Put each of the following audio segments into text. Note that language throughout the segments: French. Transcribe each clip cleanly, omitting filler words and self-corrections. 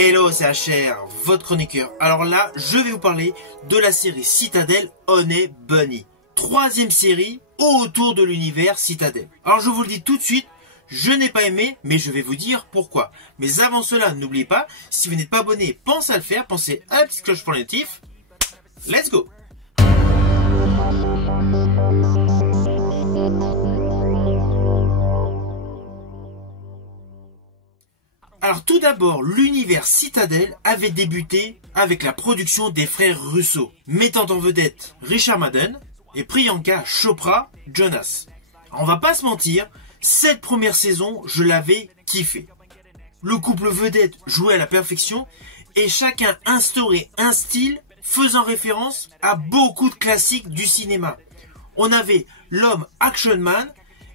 Hello, c'est HR, votre chroniqueur. Alors là, je vais vous parler de la série Citadel Honey Bunny. Troisième série autour de l'univers Citadel. Alors je vous le dis tout de suite, je n'ai pas aimé, mais je vais vous dire pourquoi. Mais avant cela, n'oubliez pas, si vous n'êtes pas abonné, pensez à le faire, pensez à la petite cloche pour les notifs. Let's go! Alors tout d'abord, l'univers Citadel avait débuté avec la production des frères Russo, mettant en vedette Richard Madden et Priyanka Chopra Jonas. Alors, on va pas se mentir, cette première saison, je l'avais kiffé. Le couple vedette jouait à la perfection et chacun instaurait un style faisant référence à beaucoup de classiques du cinéma. On avait l'homme action man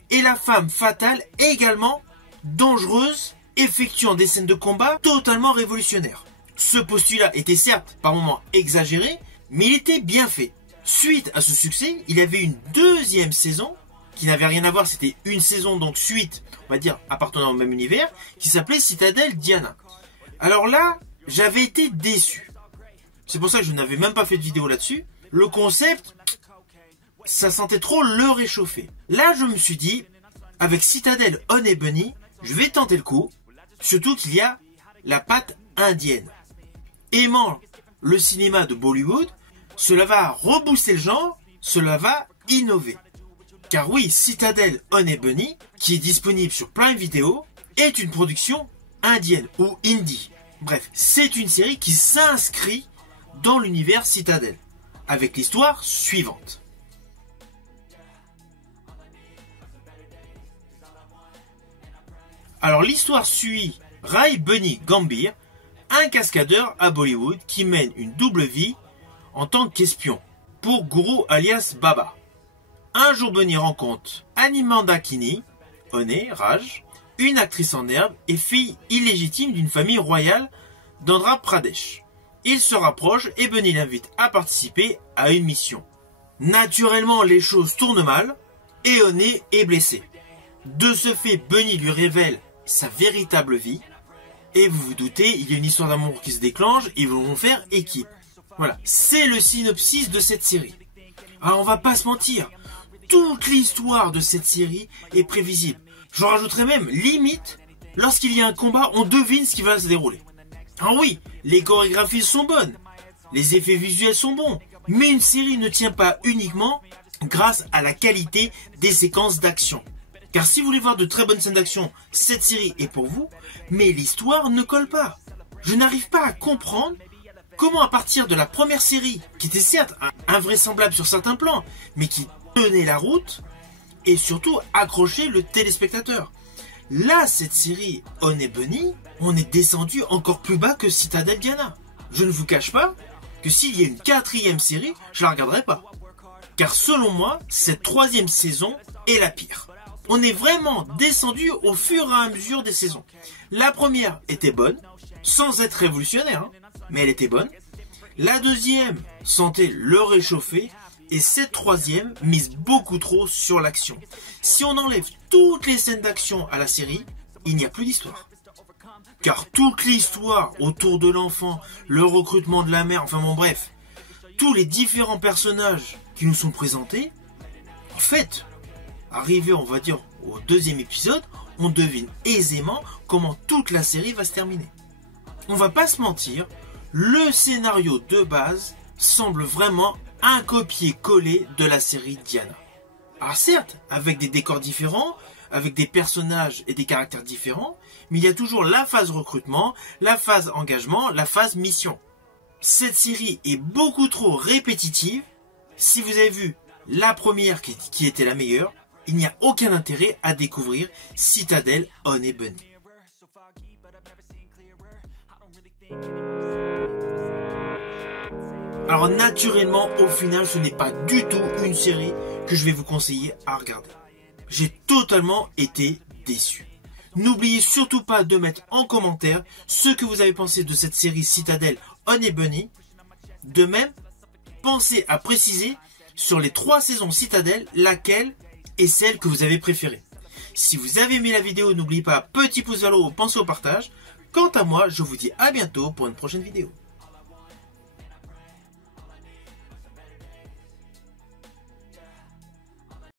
et la femme fatale également dangereuse, effectuant des scènes de combat totalement révolutionnaires. Ce postulat était certes par moments exagéré, mais il était bien fait. Suite à ce succès, il y avait une deuxième saison qui n'avait rien à voir, c'était une saison donc suite, on va dire appartenant au même univers, qui s'appelait Citadel Diana. Alors là, j'avais été déçu. C'est pour ça que je n'avais même pas fait de vidéo là-dessus. Le concept, ça sentait trop le réchauffer. Là, je me suis dit, avec Citadel Honey Bunny, je vais tenter le coup. Surtout qu'il y a la patte indienne. Aimant le cinéma de Bollywood, cela va rebooster le genre, cela va innover. Car oui, Citadel Honey Bunny, qui est disponible sur Prime Video, est une production indienne ou indie. Bref, c'est une série qui s'inscrit dans l'univers Citadel, avec l'histoire suivante. Alors l'histoire suit Rai Bunny Gambhir, un cascadeur à Bollywood qui mène une double vie en tant qu'espion pour Guru alias Baba. Un jour Bunny rencontre Annie Mandakini, Honey Raj, une actrice en herbe et fille illégitime d'une famille royale d'Andhra Pradesh. Ils se rapprochent et Bunny l'invite à participer à une mission. Naturellement les choses tournent mal et Honey est blessé. De ce fait Bunny lui révèle sa véritable vie, et vous vous doutez, il y a une histoire d'amour qui se déclenche, et ils vont faire équipe. Voilà, c'est le synopsis de cette série. Alors on va pas se mentir, toute l'histoire de cette série est prévisible. J'en rajouterais même, limite, lorsqu'il y a un combat, on devine ce qui va se dérouler. Alors oui, les chorégraphies sont bonnes, les effets visuels sont bons, mais une série ne tient pas uniquement grâce à la qualité des séquences d'action. Car si vous voulez voir de très bonnes scènes d'action, cette série est pour vous, mais l'histoire ne colle pas. Je n'arrive pas à comprendre comment à partir de la première série, qui était certes invraisemblable sur certains plans, mais qui tenait la route, et surtout accrochait le téléspectateur. Là, cette série Honey Bunny, on est descendu encore plus bas que Citadel Diana. Je ne vous cache pas que s'il y a une quatrième série, je la regarderai pas. Car selon moi, cette troisième saison est la pire. On est vraiment descendu au fur et à mesure des saisons. La première était bonne, sans être révolutionnaire, mais elle était bonne. La deuxième sentait le réchauffer, et cette troisième mise beaucoup trop sur l'action. Si on enlève toutes les scènes d'action à la série, il n'y a plus d'histoire. Car toute l'histoire autour de l'enfant, le recrutement de la mère, enfin bon bref, tous les différents personnages qui nous sont présentés, en fait, arrivé, on va dire, au deuxième épisode, on devine aisément comment toute la série va se terminer. On va pas se mentir, le scénario de base semble vraiment un copier-coller de la série Diana. Alors certes, avec des décors différents, avec des personnages et des caractères différents, mais il y a toujours la phase recrutement, la phase engagement, la phase mission. Cette série est beaucoup trop répétitive. Si vous avez vu la première qui était la meilleure, il n'y a aucun intérêt à découvrir Citadel Honey Bunny. Alors naturellement, au final, ce n'est pas du tout une série que je vais vous conseiller à regarder. J'ai totalement été déçu. N'oubliez surtout pas de mettre en commentaire ce que vous avez pensé de cette série Citadel Honey Bunny. De même, pensez à préciser sur les 3 saisons Citadel laquelle est celle que vous avez préférée. Si vous avez aimé la vidéo, n'oubliez pas, petit pouce vers le haut, pensez au partage. Quant à moi, je vous dis à bientôt pour une prochaine vidéo.